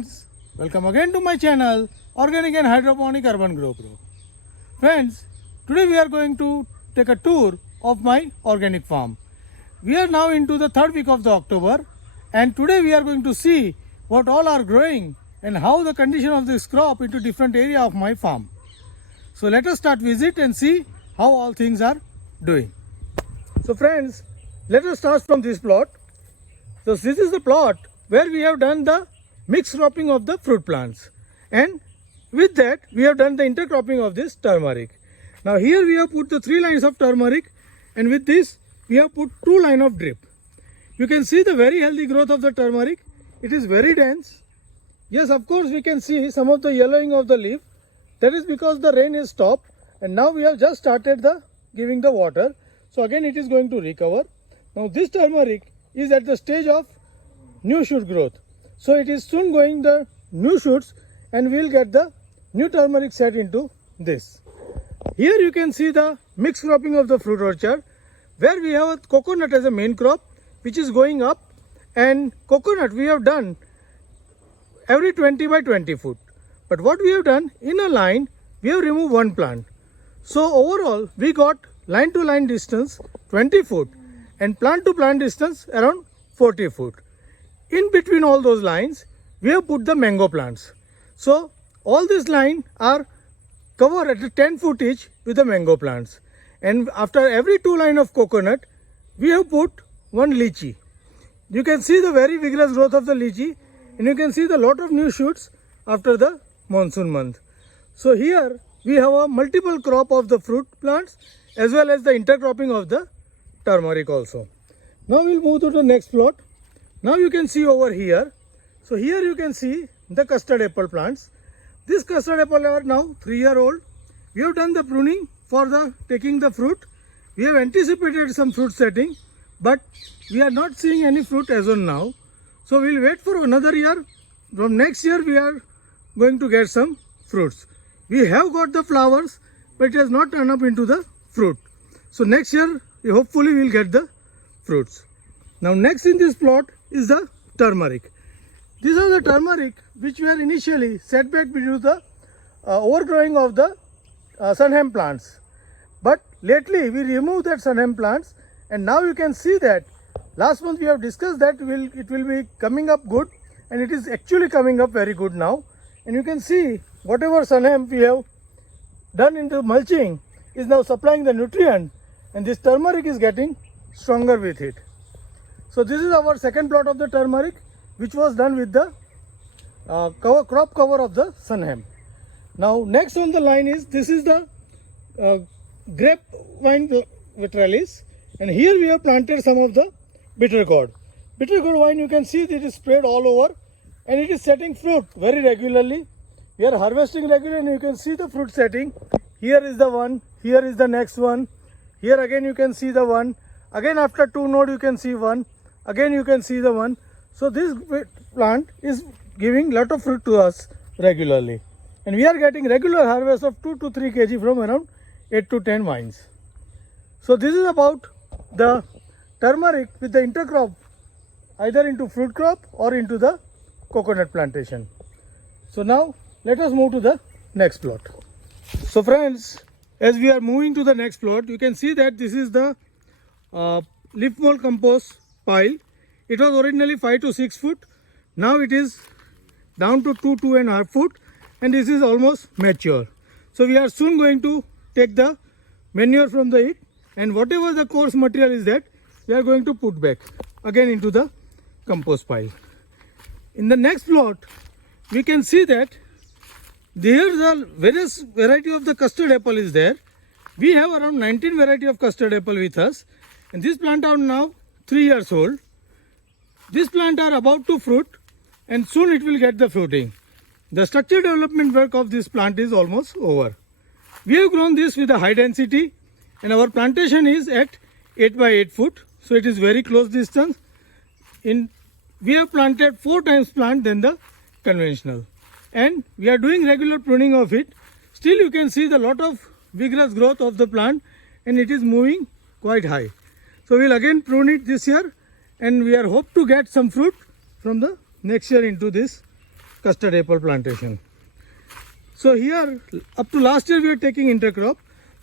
friends, welcome again to my channel Organic and Hydroponic Urban Grow Pro. Friends, today we are going to take a tour of my organic farm. We are now into the third week of the October and today we are going to see what all are growing and how the condition of this crop into different area of my farm. So let us start visit and see how all things are doing. So friends, let us start from this plot. So this is the plot where we have done the mixed cropping of the fruit plants, and with that we have done the intercropping of this turmeric. Now here we have put the 3 lines of turmeric, and with this we have put 2 lines of drip. You can see the very healthy growth of the turmeric. It is very dense. Yes, of course we can see some of the yellowing of the leaf. That is because the rain is stopped and now we have just started giving the water. So again it is going to recover. Now this turmeric is at the stage of new shoot growth. So it is soon going the new shoots and we will get the new turmeric set into this. Here you can see the mixed cropping of the fruit orchard where we have a coconut as a main crop which is going up, and coconut we have done every 20 by 20 foot. But what we have done, in a line we have removed 1 plant. So overall we got line to line distance 20 foot and plant to plant distance around 40 foot. In between all those lines, we have put the mango plants. So all these lines are covered at 10 foot each with the mango plants. And after every 2 lines of coconut, we have put 1 lychee. You can see the very vigorous growth of the lychee, and you can see the lot of new shoots after the monsoon month. So here we have a multiple crop of the fruit plants as well as the intercropping of the turmeric also. Now we will move to the next plot. Now you can see over here. So here you can see the custard apple plants. This custard apple are now 3-year-old. We have done the pruning for taking the fruit. We have anticipated some fruit setting, but we are not seeing any fruit as of now. So we will wait for another year. From next year we are going to get some fruits. We have got the flowers, but it has not turned up into the fruit. So next year hopefully we will get the fruits. Now next in this plot is the turmeric. These are the turmeric which were initially set back due to the overgrowing of the sunham plants. But lately we removed that sunham plants, and now you can see that last month we have discussed that it will be coming up good, and it is actually coming up very good now. And you can see whatever sunham we have done into mulching is now supplying the nutrient, and this turmeric is getting stronger with it. So this is our second plot of the turmeric, which was done with the crop cover of the sunham. Next on the line is, this is the grapevine trellis, and here we have planted some of the bitter gourd. Bitter gourd vine, you can see that it is spread all over and it is setting fruit very regularly. We are harvesting regularly and you can see the fruit setting. Here is the one, here is the next one, here again you can see the one, again after 2 nodes you can see one, again you can see the one. So this plant is giving lot of fruit to us regularly, and we are getting regular harvest of 2 to 3 kg from around 8 to 10 vines. So this is about the turmeric with the intercrop either into fruit crop or into the coconut plantation. So now let us move to the next plot. So friends, as we are moving to the next plot, you can see that this is the leaf mold compost pile. It was originally 5 to 6 foot. Now it is down to 2.5 foot, and this is almost mature. So we are soon going to take the manure from it, and whatever the coarse material is that we are going to put back again into the compost pile. In the next plot, we can see that there the various variety of the custard apple is there. We have around 19 variety of custard apple with us, and these plants are now 3 years old. These plants are about to fruit, and soon it will get the fruiting. The structure development work of this plant is almost over. We have grown this with a high density, and our plantation is at 8 by 8 foot. So it is very close distance. We have planted 4 times plant than the conventional, and we are doing regular pruning of it. Still you can see the lot of vigorous growth of the plant, and it is moving quite high. So we will again prune it this year, and we are hope to get some fruit from the next year into this custard apple plantation. So here up to last year we were taking intercrop.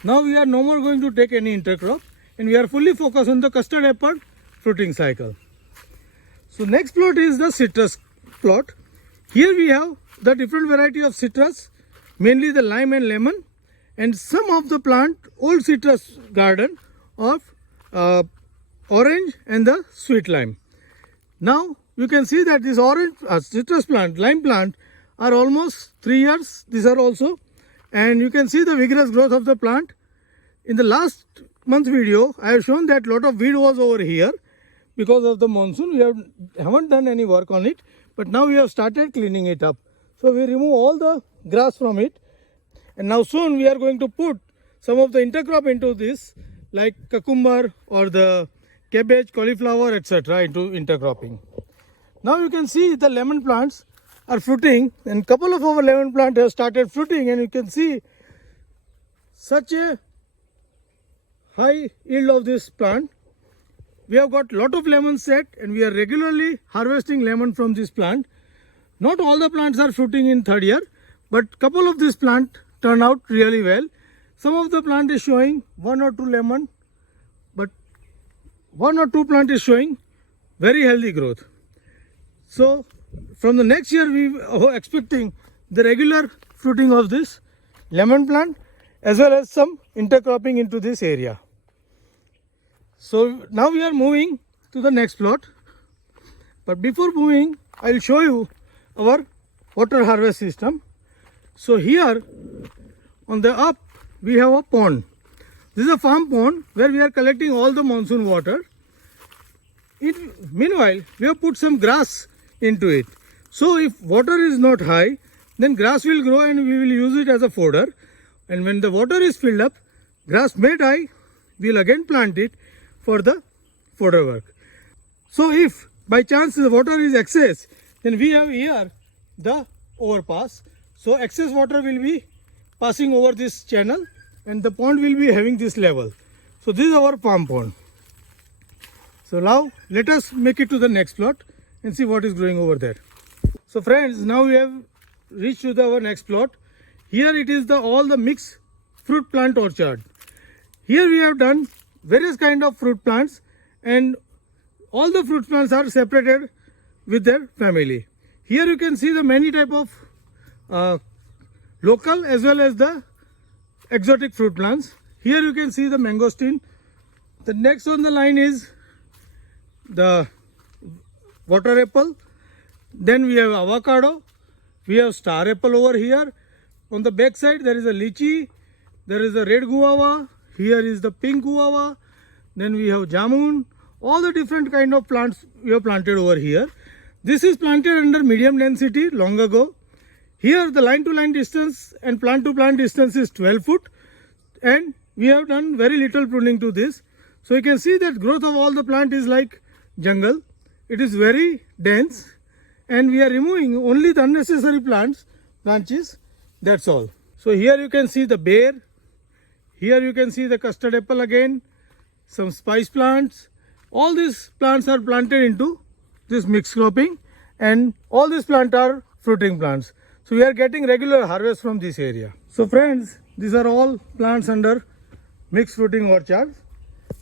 Now we are no more going to take any intercrop and we are fully focused on the custard apple fruiting cycle. So next plot is the citrus plot. Here we have the different variety of citrus, mainly the lime and lemon, and some of the plant old citrus garden of orange and the sweet lime. Now you can see that this orange citrus plant, lime plant are almost 3 years. These are also, and you can see the vigorous growth of the plant. In the last month video, I have shown that lot of weed was over here because of the monsoon. We haven't done any work on it, but now we have started cleaning it up. So we remove all the grass from it, and now soon we are going to put some of the intercrop into this, like cucumber or the cabbage, cauliflower, etc. into intercropping. Now you can see the lemon plants are fruiting, and couple of our lemon plants have started fruiting, and you can see such a high yield of this plant. We have got lot of lemon set, and we are regularly harvesting lemon from this plant. Not all the plants are fruiting in third year, but couple of this plant turn out really well. Some of the plant is showing 1 or 2 lemon, but 1 or 2 plant is showing very healthy growth. So from the next year we are expecting the regular fruiting of this lemon plant as well as some intercropping into this area. So now we are moving to the next plot, but before moving I will show you our water harvest system. So here on the up we have a pond. This is a farm pond where we are collecting all the monsoon water. Meanwhile we have put some grass into it. So if water is not high, then grass will grow and we will use it as a fodder. And when the water is filled up, grass may die, we will again plant it for the fodder work. So if by chance the water is excess, then we have here the overpass. So excess water will be passing over this channel and the pond will be having this level. So this is our farm pond. So now let us make it to the next plot and see what is growing over there. So friends, now we have reached to our next plot. Here it is all the mixed fruit plant orchard. Here we have done various kind of fruit plants, and all the fruit plants are separated with their family. Here you can see the many type of local as well as the exotic fruit plants. Here you can see the mangosteen. The next on the line is the water apple. Then we have avocado. We have star apple over here. On the back side there is a lychee. There is a red guava. Here is the pink guava. Then we have jamun. All the different kind of plants we have planted over here. This is planted under medium density long ago. Here the line to line distance and plant to plant distance is 12 foot. And we have done very little pruning to this. So you can see that growth of all the plant is like jungle. It is very dense. And we are removing only the unnecessary branches. That's all. So here you can see the bear. Here you can see the custard apple again. Some spice plants. All these plants are planted into this mixed cropping, and all these plants are fruiting plants. So we are getting regular harvest from this area. So friends, these are all plants under mixed fruiting orchards.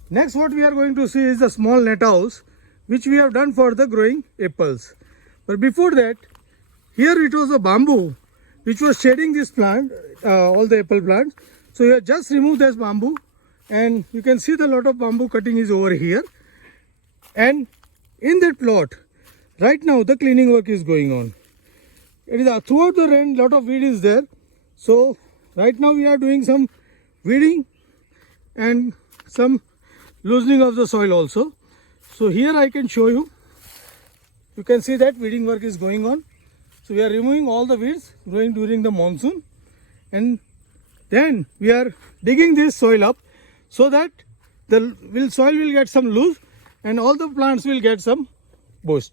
Next what we are going to see is the small net house which we have done for the growing apples. But before that, here it was a bamboo which was shading this plant, all the apple plants. So we have just removed this bamboo, and you can see the lot of bamboo cutting is over here. And in that plot, right now the cleaning work is going on. It is throughout the rain, lot of weed is there. So right now we are doing some weeding and some loosening of the soil also. So here I can show you. You can see that weeding work is going on. So we are removing all the weeds growing during the monsoon, and then we are digging this soil up so that the soil will get some loose and all the plants will get some boost.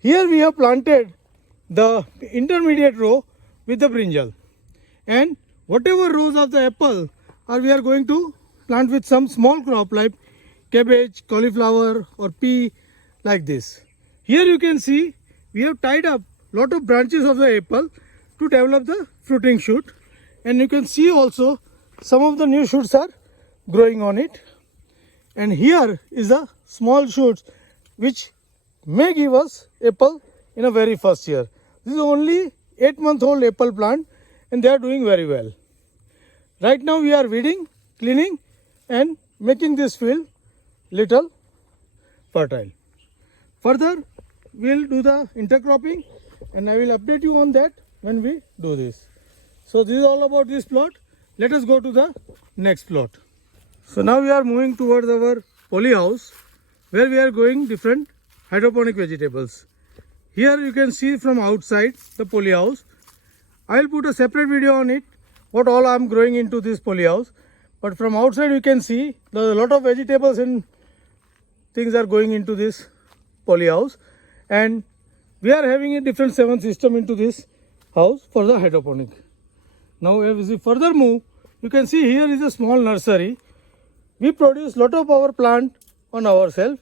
Here we have planted the intermediate row with the brinjal, and whatever rows of the apple we are going to plant with some small crop like cabbage, cauliflower or pea, like this. Here you can see we have tied up lot of branches of the apple to develop the fruiting shoot. And you can see also some of the new shoots are growing on it. And here is a small shoots which may give us apple in a very first year. This is only 8-month-old apple plant and they are doing very well. Right now we are weeding, cleaning and making this field little fertile. Further we will do the intercropping and I will update you on that when we do this. So this is all about this plot. Let us go to the next plot. So now we are moving towards our poly house where we are growing different hydroponic vegetables. Here you can see from outside the poly house. I will put a separate video on it what all I am growing into this poly house. But from outside you can see there are a lot of vegetables and things are going into this poly house. And we are having a different 7 system into this house for the hydroponic. Now as we further move, you can see here is a small nursery. We produce lot of our plant on ourselves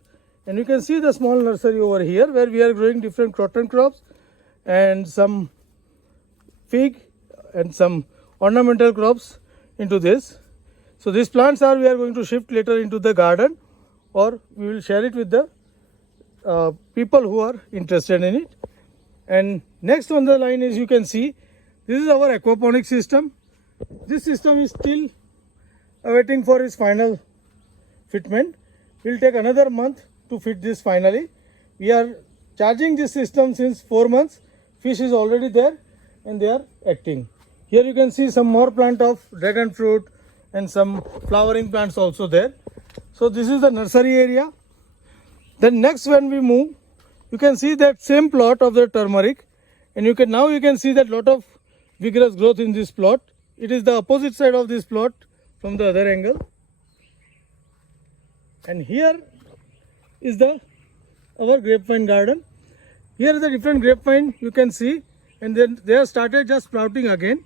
and you can see the small nursery over here where we are growing different cotton crops and some fig and some ornamental crops into this. So these plants we are going to shift later into the garden or we will share it with the people who are interested in it. And next on the line is you can see this is our aquaponic system. This system is still awaiting for its final fitment. It will take another month to fit this finally. We are charging this system since 4 months. Fish is already there and they are acting. Here you can see some more plant of dragon fruit and some flowering plants also there. So this is the nursery area. Then next when we move, you can see that same plot of the turmeric and you can see that lot of vigorous growth in this plot. It is the opposite side of this plot from the other angle. And here is our grapevine garden. Here is the different grapevine you can see and then they have started just sprouting again.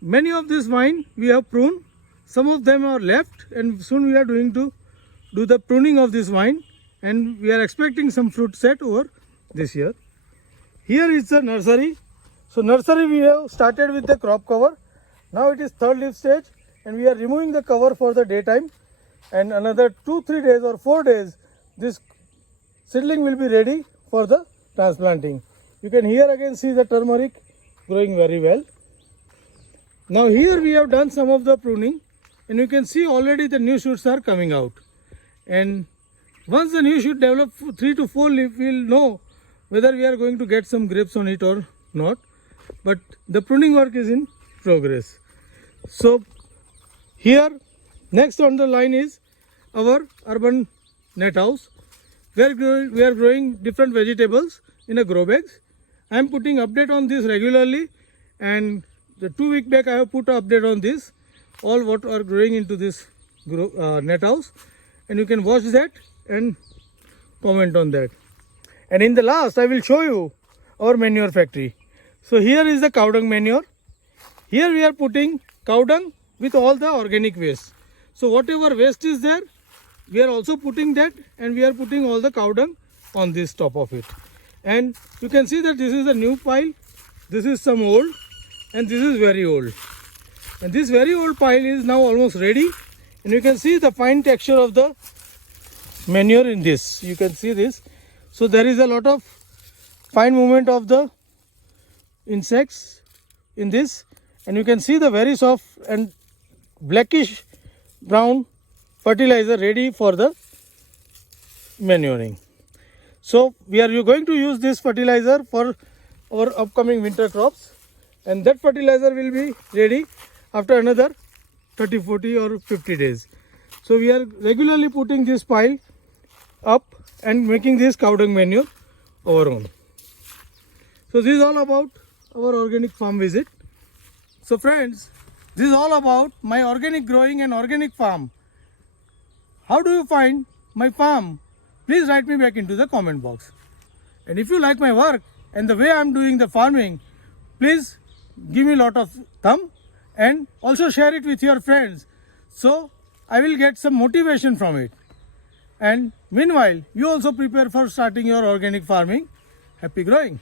Many of this vine we have pruned. Some of them are left and soon we are going to do the pruning of this vine and we are expecting some fruit set over this year. Here is the nursery. So nursery we have started with the crop cover. Now it is third leaf stage and we are removing the cover for the daytime and another 2-3 days or 4 days this seedling will be ready for the transplanting. You can here again see the turmeric growing very well. Now here we have done some of the pruning and you can see already the new shoots are coming out. And once the new shoot develop 3 to 4 leaf, we will know whether we are going to get some grapes on it or not. But the pruning work is in progress. So here next on the line is our urban net house where we are growing different vegetables in a grow bags. I am putting update on this regularly and the 2 weeks back I have put an update on this, all what are growing into this net house and you can watch that and comment on that. And in the last I will show you our manure factory. So here is the cow dung manure. Here we are putting cow dung with all the organic waste. So whatever waste is there, we are also putting that and we are putting all the cow dung on this top of it. And you can see that this is a new pile, this is some old and this is very old. And this very old pile is now almost ready and you can see the fine texture of the manure in this. You can see this. So there is a lot of fine movement of the insects in this and you can see the very soft and blackish brown fertilizer ready for the manuring. So we are going to use this fertilizer for our upcoming winter crops and that fertilizer will be ready after another 30, 40 or 50 days. So we are regularly putting this pile up and making this cow dung manure our own. So this is all about our organic farm visit. So friends, this is all about my organic growing and organic farm. How do you find my farm? Please write me back into the comment box. And if you like my work and the way I am doing the farming, please give me a lot of thumb and also share it with your friends so I will get some motivation from it. And meanwhile, you also prepare for starting your organic farming. Happy growing!